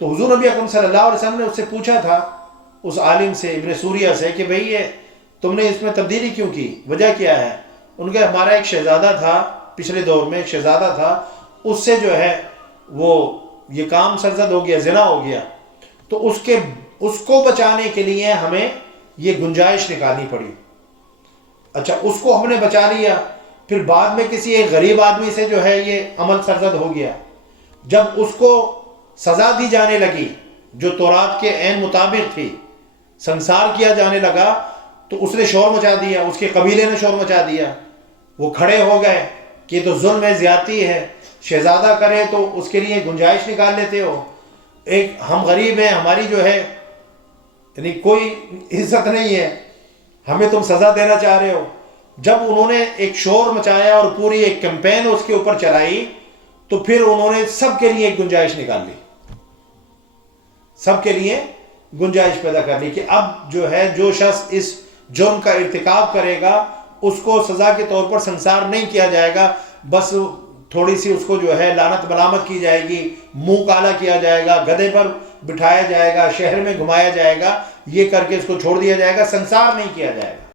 تو حضور نبی اکرم صلی اللہ علیہ وسلم نے اس سے پوچھا تھا، اس عالم سے، ابن سوریہ سے، کہ بھئی یہ تم نے اس میں تبدیلی کیوں کی، وجہ کیا ہے؟ ان کا ہمارا ایک شہزادہ تھا، پچھلے دور میں ایک شہزادہ تھا، اس سے جو ہے وہ یہ کام سرزد ہو گیا، زنا ہو گیا، تو اس کو بچانے کے لیے ہمیں یہ گنجائش نکالنی پڑی۔ اچھا، اس کو ہم نے بچا لیا، پھر بعد میں کسی ایک غریب آدمی سے جو ہے یہ عمل سرزد ہو گیا، جب اس کو سزا دی جانے لگی جو تورات کے عین مطابق تھی، سنسار کیا جانے لگا، تو اس نے شور مچا دیا، اس کے قبیلے نے شور مچا دیا، وہ کھڑے ہو گئے کہ یہ تو ظلم ہے، زیادتی ہے، شہزادہ کرے تو اس کے لیے گنجائش نکال لیتے ہو، ایک ہم غریب ہیں، ہماری جو ہے یعنی کوئی عزت نہیں ہے، ہمیں تم سزا دینا چاہ رہے ہو۔ جب انہوں نے ایک شور مچایا اور پوری ایک کیمپین اس کے اوپر چلائی، تو پھر انہوں نے سب کے لیے ایک گنجائش نکال لی، سب کے لیے گنجائش پیدا کر لی کہ اب جو ہے جو شخص اس جرم کا ارتکاب کرے گا اس کو سزا کے طور پر سنسار نہیں کیا جائے گا، بس تھوڑی سی اس کو جو ہے لعنت ملامت کی جائے گی، منہ کالا کیا جائے گا، گدھے پر بٹھایا جائے گا، شہر میں گھمایا جائے گا، یہ کر کے اس کو چھوڑ دیا جائے گا، سنسار نہیں کیا جائے گا۔